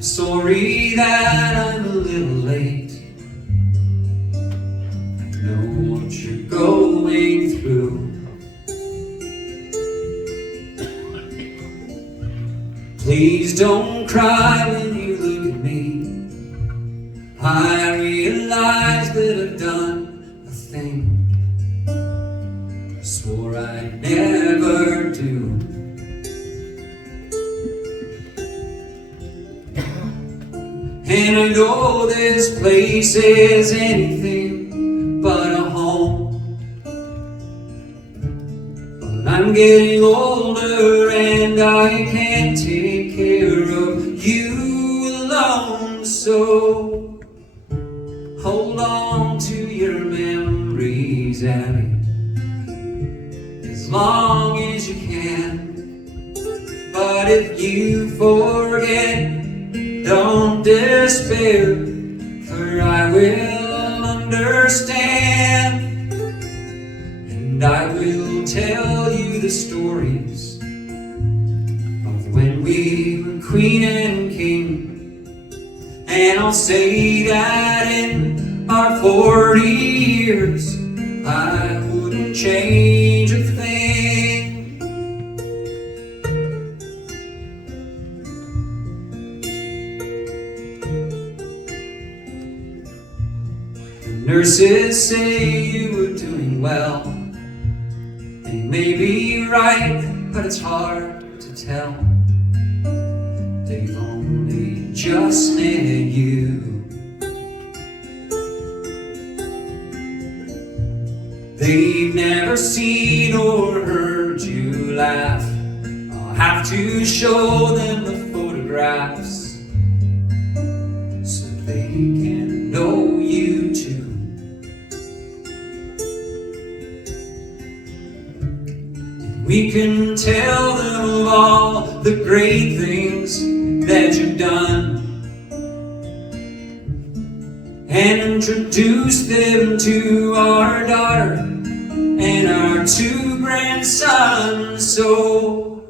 Sorry that I'm a little late. I know what you're going through. Please don't cry when you look at me. I realize that I've done a thing I swore I'd never do. And I know this place is anything but a home, but I'm getting older and I can't take care of you alone. So hold on to your memories, Abby, as long as you can. But if you forget, don't despair, for I will understand. And I will tell you the stories of when we were queen and king. And I'll say that in our 40 years I wouldn't change a thing. Nurses say you were doing well. They may be right, but it's hard to tell. They've only just met you. They've never seen or heard you laugh. I'll have to show them the photographs so they can know you too. We can tell them of all the great things that you've done and introduce them to our daughter and our 2 grandsons. So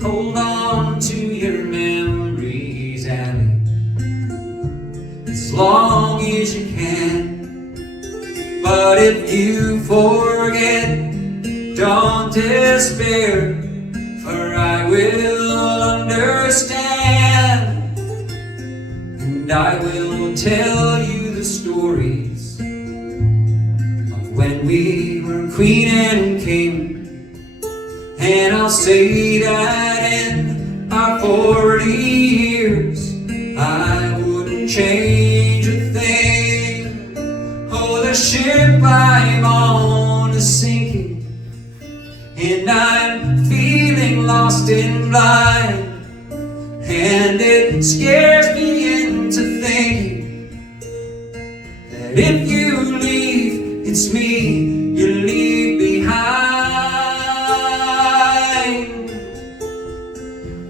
hold on to your memories, Abby, as long as you can. But if you forget, don't despair, for I will understand. And I will tell you the stories of when we were queen and king. And I'll say that in our 40 years I wouldn't change a thing. Oh, the ship I'm on is sinking, and I'm feeling lost and blind. And it scares me into thinking that if you leave, it's me you leave behind.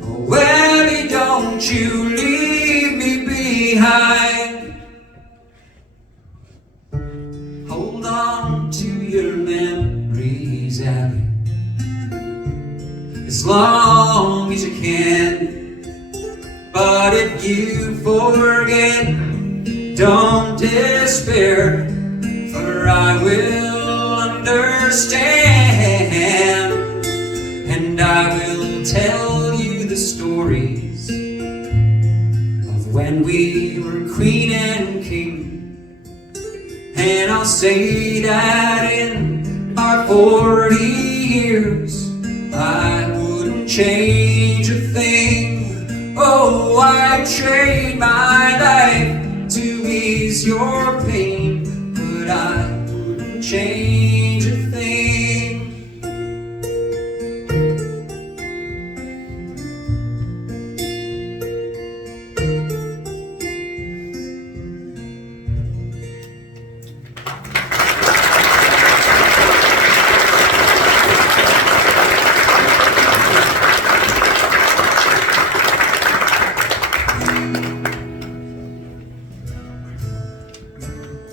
Oh, Abby, don't you leave me behind. Hold on to your memories, Abby, as long as you can. But if you forget, don't despair, for I will understand. And I will tell you the stories of when we were queen and king. And I'll say that in our 40 years I wouldn't change a thing. Oh, I'd trade my life to ease your pain, but I wouldn't change a thing.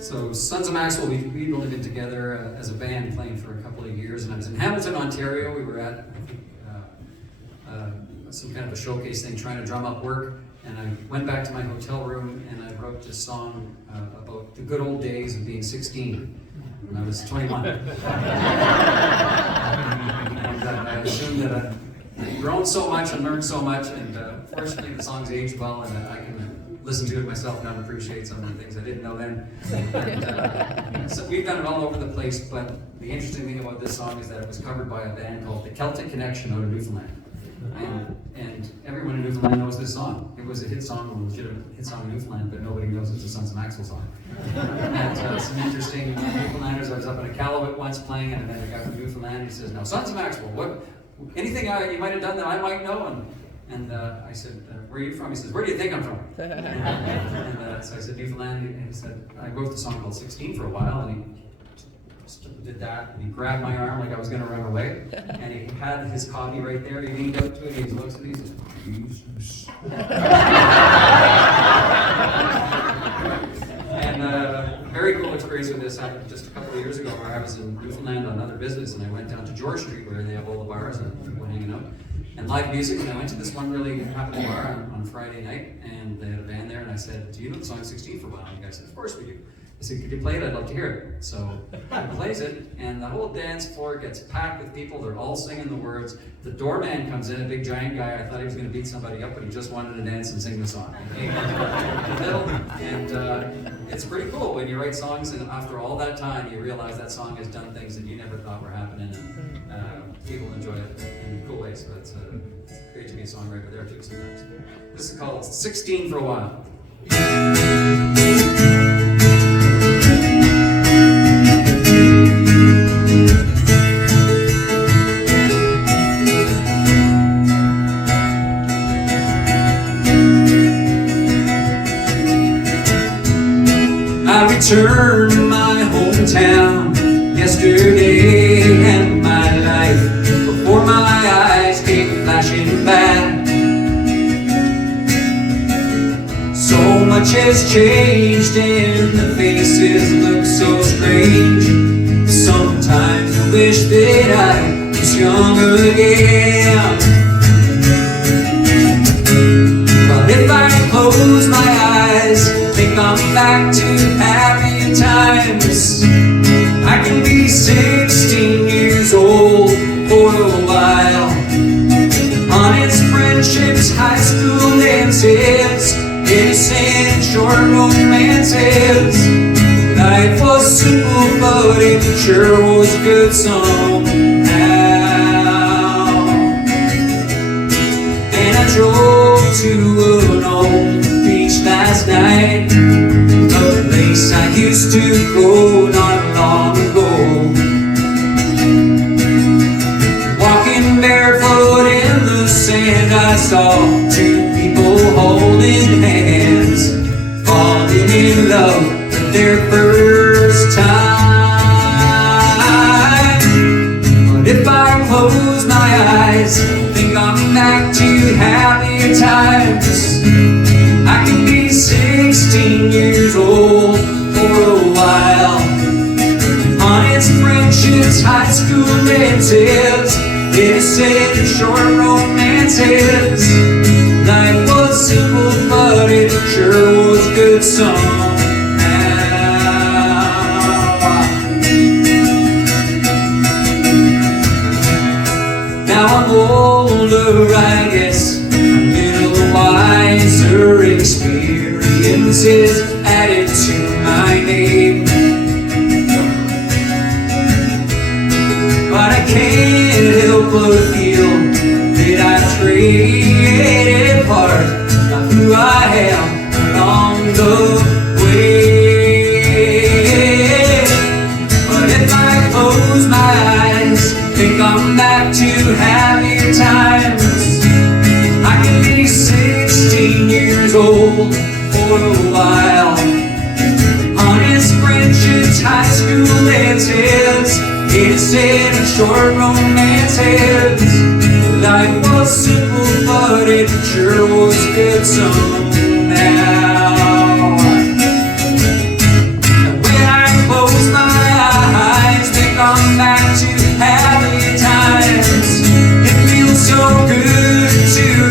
So Sons of Maxwell, we've only been together as a band playing for a couple of years, and I was in Hamilton, Ontario. We were at some kind of a showcase thing, trying to drum up work. And I went back to my hotel room and I wrote this song about the good old days of being 16 when I was 21. And I assumed that I've grown so much and learned so much, and fortunately the song's aged well, and I can listen to it myself now and appreciate some of the things I didn't know then. And, so we've done it all over the place, but the interesting thing about this song is that it was covered by a band called the Celtic Connection out of Newfoundland. And everyone in Newfoundland knows this song. It was a hit song, a legitimate hit song in Newfoundland, but nobody knows it's a Sons of Maxwell song. And some interesting Newfoundlanders, I was up in a Iqaluit once playing, and then a guy from Newfoundland, he says, "Now, Sons of Maxwell, anything you might have done that I might know?" And I said, "Where are you from?" He says, "Where do you think I'm from?" So I said, "Newfoundland," and he said, "I wrote the song called 16 for a while," and he did that, and he grabbed my arm like I was going to run away, and he had his copy right there. He leaned up to it, and he looks at me, and he says, "Jesus." And very cool experience with this happened just a couple of years ago, where I was in Newfoundland on another business, and I went down to George Street, where they have all the bars and people hanging out, and live music, and I went to this one really happening bar on Friday night, and they had a band there, and I said, "Do you know the song 16 for a while?" And the guy said, "Of course we do." I said, "Could you play it? I'd love to hear it." So he plays it, and the whole dance floor gets packed with people. They're all singing the words. The doorman comes in, a big giant guy. I thought he was going to beat somebody up, but he just wanted to dance and sing the song. And it's pretty cool when you write songs, and after all that time, you realize that song has done things that you never thought were happening, and people enjoy it in cool ways. So it's great to be a songwriter there too sometimes. This is called 16 for a while. I returned to my hometown yesterday, and my life before my eyes came flashing back. So much has changed and the faces look so strange. Sometimes I wish that I was young again. But if I close my eyes, think I'm back to happy times. I can be 16 years old for a while. Honest friendships, high school dances, innocent short romances. Life was simple, but it sure was good somehow. And I drove to an old beach last night, a place I used to go not long ago. Walking barefoot in the sand, I saw two people holding hands, falling in love for their first time. But if I close my eyes, think I'm back to happier times. I can be 16 years old for a while. Honest friendships, high school dances, innocent and short romances. Life was simple, but it sure was good somehow. Now I'm older, I guess, a little wiser, experiences added to my name. But I can't help but feel that I've traded part of who I am along the way. But if I close my eyes, think I'm back to happier times. I can be 16 years old for a while. Honest friendships, high school dances, innocent and short romances. Life was simple, but it sure was good somehow. And when I close my eyes, think I'm back to happy times. It feels so good to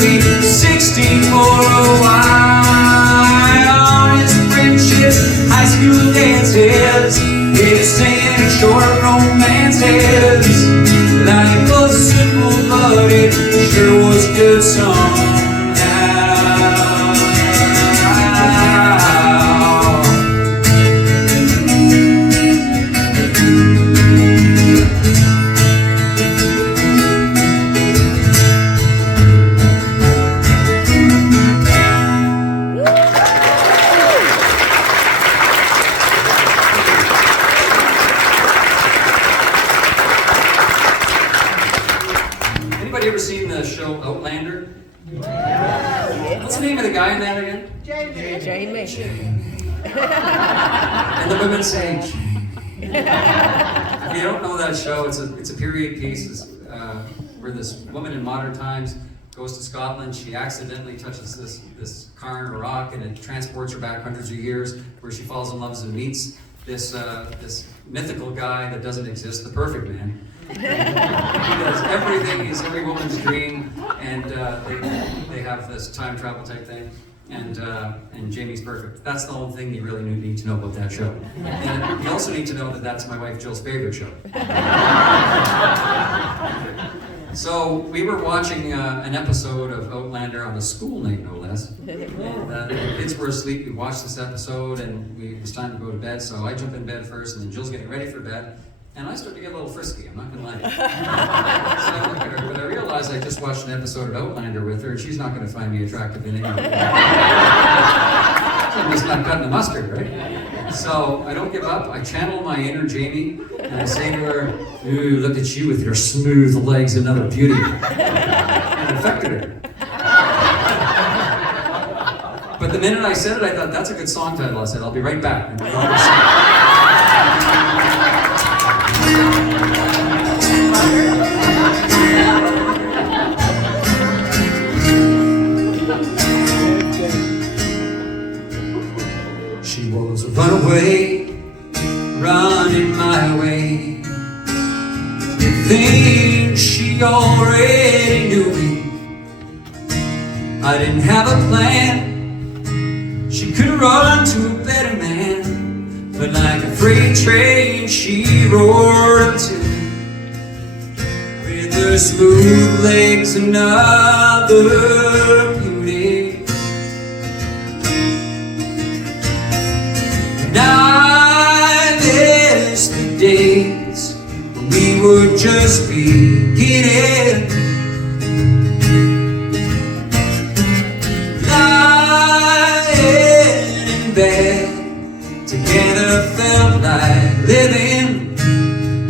Jamie. And the women say, Jamie. If you don't know that show, it's a period piece where this woman in modern times goes to Scotland. She accidentally touches this cairn or rock, and it transports her back hundreds of years, where she falls in love and meets this mythical guy that doesn't exist, the perfect man. He does everything. He's every woman's dream, and they have this time travel type thing. And Jamie's perfect. That's the whole thing you really need to know about that show. And you also need to know that that's my wife Jill's favorite show. So we were watching an episode of Outlander on a school night, no less. And the kids were asleep. We watched this episode, and it was time to go to bed. So I jump in bed first, and then Jill's getting ready for bed. And I start to get a little frisky, I'm not going to lie to you. So I look at her, but I realize I just watched an episode of Outlander with her, and she's not going to find me attractive in any way. I'm just not cutting the mustard, right? So I don't give up. I channel my inner Jamie, and I say to her, "Ooh, look at you with your smooth legs, another beauty." And it affected her. But the minute I said it, I thought, that's a good song title. I said, I'll be right back. And she was a runaway, running my way. You think she already knew me. I didn't have a plan. She could run to a better man, but like a freight train she roared up to me. With her smooth legs, another beauty. And I miss the days when we were just beginning. Lying in bed together felt like living,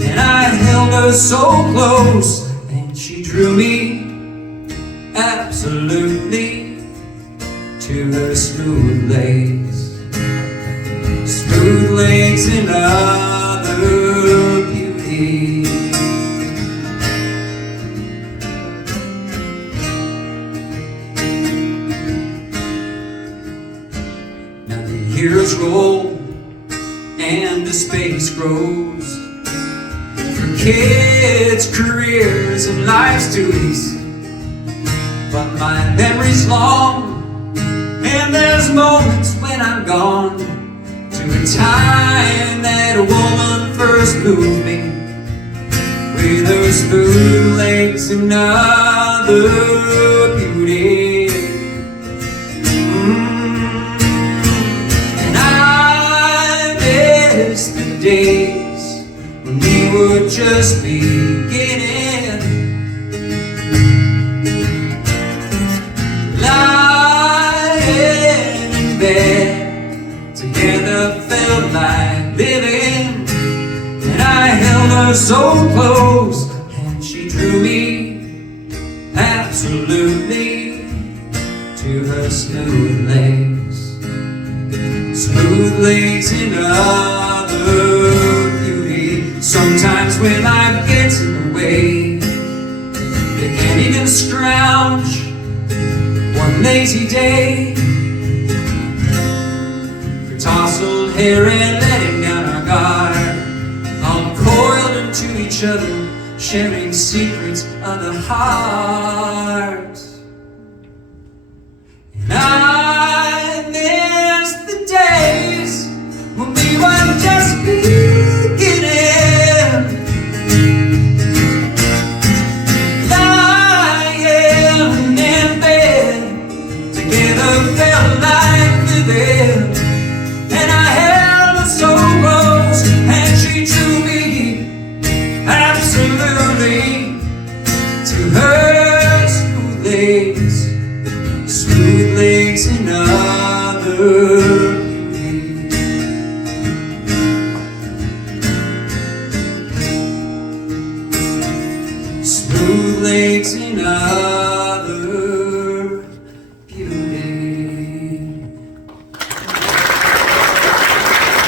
and I held her so close, and she drew me absolutely to her smooth legs. Smooth legs and other beauty. Now the years roll and the space grows for kids, careers, and life's duties. But my memory's long, and there's moments when I'm gone to a time that a woman first moved me. With her smooth legs and other beauty. And I miss the days when we were just beginning. Lying in bed together felt like living, and I held her so close, and she drew me absolutely to her smooth legs. Smooth legs and other beauty. Sometimes when life gets in the way, they can't even scrounge one lazy day. For tousled hair and letting down our guard, all coiled into each other, sharing secrets of the heart. And I miss the days when we were just beginning. Lying in bed together felt like living, and I held her so close, and she drew me absolutely to her smooth legs and other